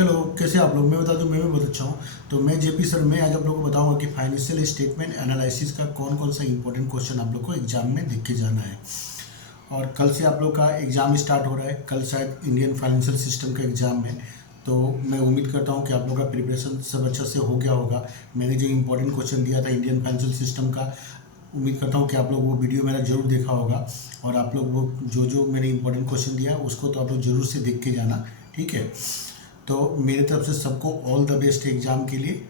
Hello, कैसे आप लोग। मैं बता दूं, मैं भी बहुत अच्छा हूँ। तो मैं जेपी सर, मैं आज आप लोगों को बताऊंगा कि फाइनेंशियल स्टेटमेंट एनालिसिस का कौन कौन सा इंपॉर्टेंट क्वेश्चन आप लोग को एग्जाम में देख के जाना है। और कल से आप लोग का एग्ज़ाम स्टार्ट हो रहा है। कल शायद इंडियन फाइनेंशियल सिस्टम का एग्ज़ाम है। तो मैं उम्मीद करता हूँ कि आप लोग का प्रिपरेशन सब अच्छा से हो गया होगा। मैंने जो इंपॉर्टेंट क्वेश्चन दिया था इंडियन फाइनेंशियल सिस्टम का, उम्मीद करता हूँ कि आप लोग वो वीडियो मेरा ज़रूर देखा होगा। और आप लोग वो जो मैंने इंपॉर्टेंट क्वेश्चन दिया उसको तो आप लोग ज़रूर से देख के जाना, ठीक है। तो मेरे तरफ से सबको ऑल द बेस्ट एग्ज़ाम के लिए।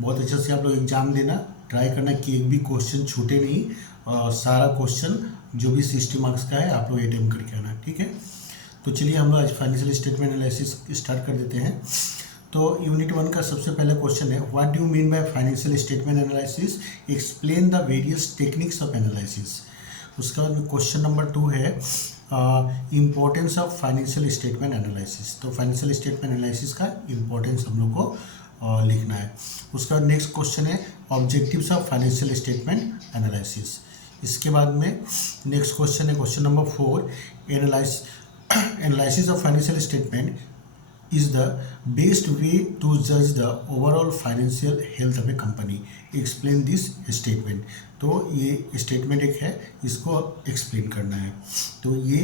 बहुत अच्छे से आप लोग एग्ज़ाम देना, ट्राई करना कि एक भी क्वेश्चन छूटे नहीं। सारा क्वेश्चन जो भी 60 मार्क्स का है आप लोग अटेम्प्ट करके आना, ठीक है। तो चलिए हम लोग आज फाइनेंशियल स्टेटमेंट एनालिसिस स्टार्ट कर देते हैं। तो यूनिट 1 का सबसे पहला क्वेश्चन है, what do you mean by financial statement analysis, explain the various techniques of analysis. उसके बाद क्वेश्चन नंबर 2 है, importance of financial statement analysis. तो फाइनेंशियल स्टेटमेंट एनालिसिस का इम्पोर्टेंस हम लोग को लिखना है। उसका नेक्स्ट क्वेश्चन है, objectives of financial statement analysis. इसके बाद में नेक्स्ट क्वेश्चन है question number 4, analysis of financial statement is the best way to judge the overall financial health of a company. Explain this statement. तो ये statement एक है, इसको एक्सप्लेन करना है। तो ये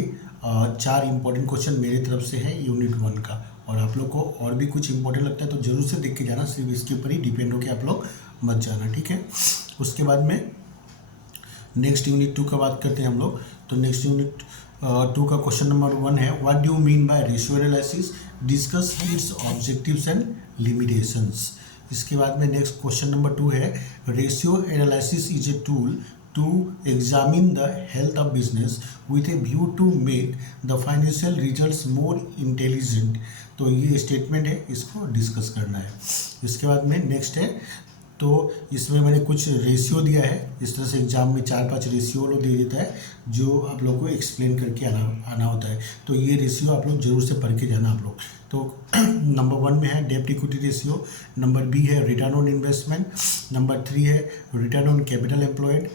4 इंपॉर्टेंट क्वेश्चन मेरे तरफ से है यूनिट 1 का। और आप लोग को और भी कुछ इंपॉर्टेंट लगता है तो जरूर से देख के जाना, सिर्फ इसके ऊपर ही डिपेंड होकर आप लोग मत जाना, ठीक है। उसके बाद में नेक्स्ट यूनिट 2 का बात करते हैं हम लोग। तो नेक्स्ट यूनिट 2 का क्वेश्चन नंबर 1 है, what do you mean by ratio analysis, discuss its objectives and limitations. इसके बाद में नेक्स्ट क्वेश्चन नंबर 2 है, ratio analysis is a tool to examine the health of business with a view to make the financial results more intelligent. तो ये statement है, इसको discuss करना है। इसके बाद में नेक्स्ट है, तो इसमें मैंने कुछ रेशियो दिया है। इस तरह से एग्जाम में 4-5 रेशियो लोग दे देता है जो आप लोग को एक्सप्लेन करके आना होता है। तो ये रेशियो आप लोग जरूर से पढ़ के जाना आप लोग। तो नंबर 1 में है डेब्ट इक्विटी रेशियो, नंबर बी है रिटर्न ऑन इन्वेस्टमेंट, नंबर 3 है return on capital employed,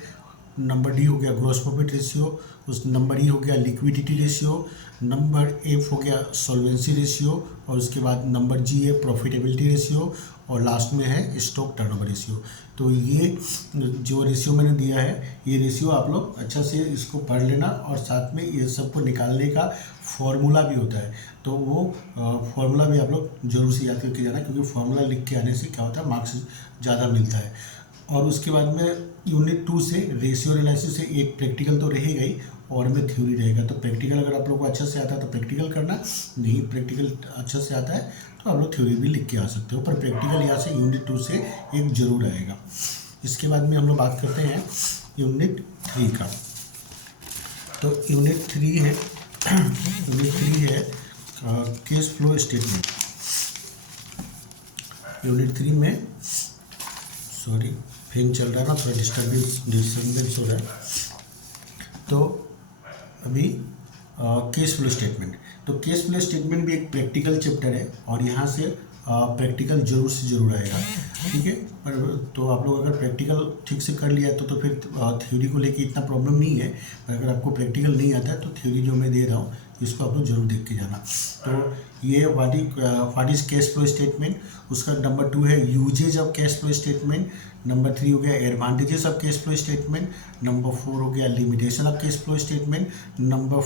number D हो गया ग्रॉस प्रॉफिट रेशियो, उस नंबर ई हो गया लिक्विडिटी रेशियो, नंबर एफ हो गया सॉल्वेंसी रेशियो, और उसके बाद नंबर जी है प्रॉफिटेबिलिटी रेशियो, और लास्ट में है स्टॉक टर्नओवर रेशियो। तो ये जो रेशियो मैंने दिया है, ये रेशियो आप लोग अच्छा से इसको पढ़ लेना, और साथ में ये सबको निकालने का फॉर्मूला भी होता है। तो वो फॉर्मूला भी आप लोग जरूर से याद करके जाना, क्योंकि फॉर्मूला लिख के आने से क्या होता है, मार्क्स ज़्यादा मिलता है। और उसके बाद में यूनिट 2 से रेशियो एनालिसिस से एक प्रैक्टिकल तो रहेगा ही, और में थ्योरी रहेगा। तो प्रैक्टिकल अगर आप लोग को अच्छा से आता है तो प्रैक्टिकल करना, नहीं प्रैक्टिकल अच्छा से आता है तो आप लोग थ्योरी भी लिख के आ सकते हो, पर प्रैक्टिकल यहाँ से यूनिट 2 से एक जरूर आएगा। इसके बाद में हम लोग बात करते हैं यूनिट 3 का। तो यूनिट 3 है कैश फ्लो स्टेटमेंट। यूनिट 3 में फैन चल रहा है ना, थोड़ा डिस्टर्बेंस हो रहा है। तो अभी कैश फ्लो स्टेटमेंट, तो कैश फ्लो स्टेटमेंट भी एक प्रैक्टिकल चैप्टर है, और यहाँ से प्रैक्टिकल जरूर से जरूर आएगा, ठीक है। पर तो आप लोग अगर प्रैक्टिकल ठीक से कर लिया तो फिर थ्योरी को लेके इतना प्रॉब्लम नहीं है। पर अगर आपको प्रैक्टिकल नहीं आता है तो थ्योरी जो मैं दे रहा हूँ इसको आप लोग जरूर देख के जाना। तो ये what is cash flow statement. उसका नंबर 2 है uses of cash flow statement, number 3 हो गया advantages of cash flow statement, number 4 हो गया limitation of cash flow statement, number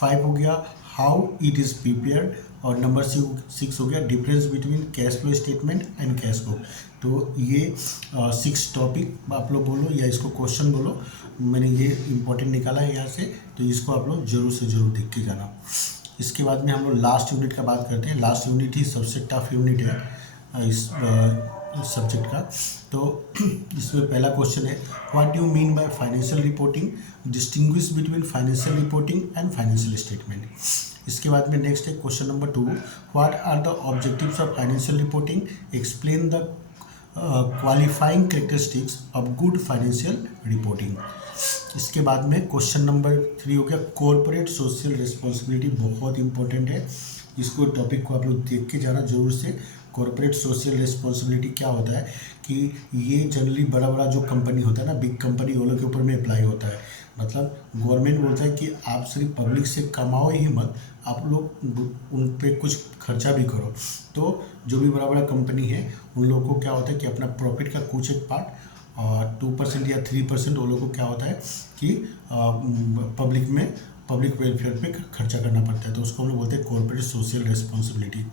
5 हो गया हाउ इट इज़ प्रिपेयर्ड, और नंबर 6 हो गया difference between cash flow statement and cash book. तो ये 6 टॉपिक आप लोग बोलो या इसको क्वेश्चन बोलो, मैंने ये इंपॉर्टेंट निकाला है यहाँ से, तो इसको आप लोग जरूर से जरूर देख के जाना। इसके बाद में हम लोग लास्ट यूनिट का बात करते हैं। लास्ट यूनिट ही सबसे टफ यूनिट है इस सब्जेक्ट का। तो इसमें पहला क्वेश्चन है, what do you mean by financial reporting, distinguish between financial reporting and financial statement. इसके बाद में नेक्स्ट है question number 2, what are the objectives of financial reporting, explain the qualifying characteristics of good financial reporting. इसके बाद में question number 3 हो गया corporate social responsibility, बहुत इंपॉर्टेंट है। इसको टॉपिक को आप लोग देख के जाना जरूर से। कॉर्पोरेट सोशल रिस्पॉन्सिबिलिटी क्या होता है कि ये जनरली बड़ा बड़ा जो कंपनी होता है ना, बिग कंपनी, वो लोग के ऊपर में अप्लाई होता है। मतलब गवर्नमेंट बोलता है कि आप सिर्फ पब्लिक से कमाओ ही मत, आप लोग उन पे कुछ खर्चा भी करो। तो जो भी बड़ा बड़ा कंपनी है उन लोगों को क्या होता है कि अपना प्रॉफिट का कुछ एक पार्ट और 2% या 3% वो लोगों को क्या होता है कि पब्लिक वेलफेयर पे खर्चा करना पड़ता है, तो उसको हम लोग बोलते हैं कॉर्पोरेट सोशल रिस्पॉन्सिबिलिटी।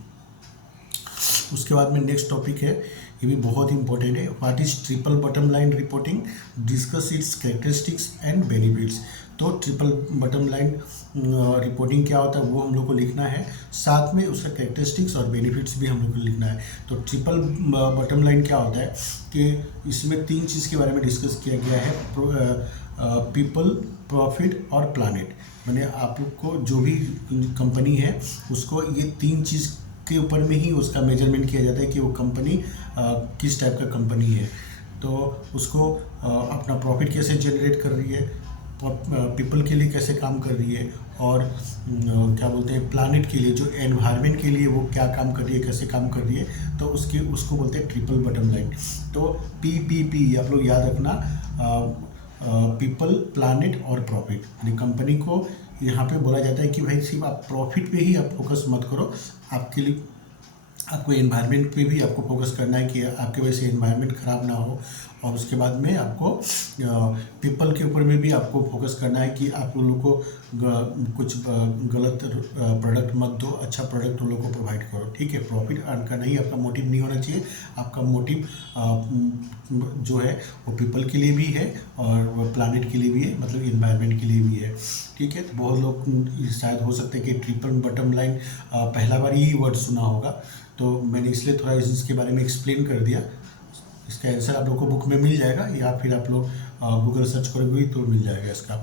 उसके बाद में नेक्स्ट टॉपिक है, ये भी बहुत इंपॉर्टेंट है, what is triple bottom line reporting, discuss it's characteristics and benefits. तो ट्रिपल बॉटम लाइन रिपोर्टिंग क्या होता है वो हम लोग को लिखना है, साथ में उसका कैरेक्टरिस्टिक्स और बेनिफिट्स भी हम लोग को लिखना है। तो ट्रिपल बॉटम लाइन क्या होता है कि इसमें 3 चीज़ के बारे में डिस्कस किया गया है, पीपल, प्रॉफिट और प्लानेट। मैंने आप लोग को जो भी कंपनी है उसको ये 3 चीज़ के ऊपर में ही उसका मेजरमेंट किया जाता है कि वो कंपनी किस टाइप का कंपनी है। तो उसको अपना प्रॉफिट कैसे जनरेट कर रही है, पीपल के लिए कैसे काम कर रही है, और क्या बोलते हैं प्लानेट के लिए, जो एनवायरनमेंट के लिए वो क्या काम कर रही है, कैसे काम कर रही है, तो उसको बोलते हैं ट्रिपल बॉटम लाइन। तो PPP आप लोग याद रखना, पीपल, प्लानेट और प्रॉफिट। यानी कंपनी को यहाँ पे बोला जाता है कि भाई सिर्फ आप प्रॉफिट पे ही आप फोकस मत करो, आपके लिए आपको एनवायरनमेंट पे भी आपको फोकस करना है कि आपके वजह से एनवायरनमेंट ख़राब ना हो, और उसके बाद में आपको पीपल के ऊपर में भी आपको फोकस करना है कि आप लोगों को कुछ गलत प्रोडक्ट मत दो, अच्छा प्रोडक्ट उन लोगों को प्रोवाइड करो। ठीक है, प्रॉफिट अर्न करना ही आपका मोटिव नहीं होना चाहिए, आपका मोटिव जो है वो पीपल के लिए भी है और प्लानेट के लिए भी है, मतलब इन्वायरमेंट के लिए भी है। ठीक है, तो बहुत लोग शायद हो सकता है कि ट्रिपल बॉटम लाइन पहला बार ही वर्ड सुना होगा, तो मैंने इसलिए थोड़ा इसके बारे में एक्सप्लेन कर दिया। इसका आंसर आप लोग को बुक में मिल जाएगा या फिर आप लोग गूगल सर्च करोगे तो मिल जाएगा इसका।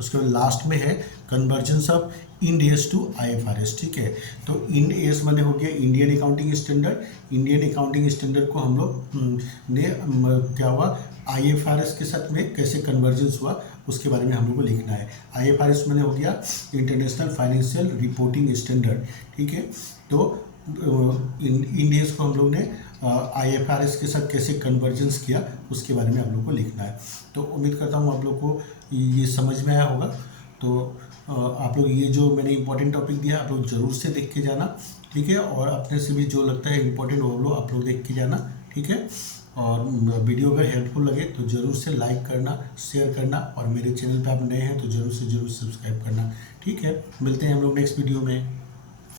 उसके बाद लास्ट में है convergence of Ind AS to IFRS। ठीक है, तो इंड एस मैंने हो गया Indian accounting standard. Indian accounting standard को हम लोग ने क्या हुआ IFRS के साथ में कैसे कन्वर्जेंस हुआ उसके बारे में हम लोग को लिखना है। IFRS मैंने हो गया इंटरनेशनल फाइनेंशियल रिपोर्टिंग स्टैंडर्ड। ठीक है, तो इंडियस को हम लोग ने IFRS के साथ कैसे कन्वर्जेंस किया उसके बारे में आप लोग को लिखना है। तो उम्मीद करता हूँ आप लोग को ये समझ में आया होगा। तो आप लोग ये जो मैंने इंपॉर्टेंट टॉपिक दिया आप लोग ज़रूर से देख के जाना। ठीक है, और अपने से भी जो लगता है इंपॉर्टेंट वो आप लोग देख के जाना। ठीक है, और वीडियो अगर हेल्पफुल लगे तो ज़रूर से लाइक करना, शेयर करना, और मेरे चैनल पे आप नए हैं तो ज़रूर से ज़रूर सब्सक्राइब करना। ठीक है, मिलते हैं हम लोग नेक्स्ट वीडियो में।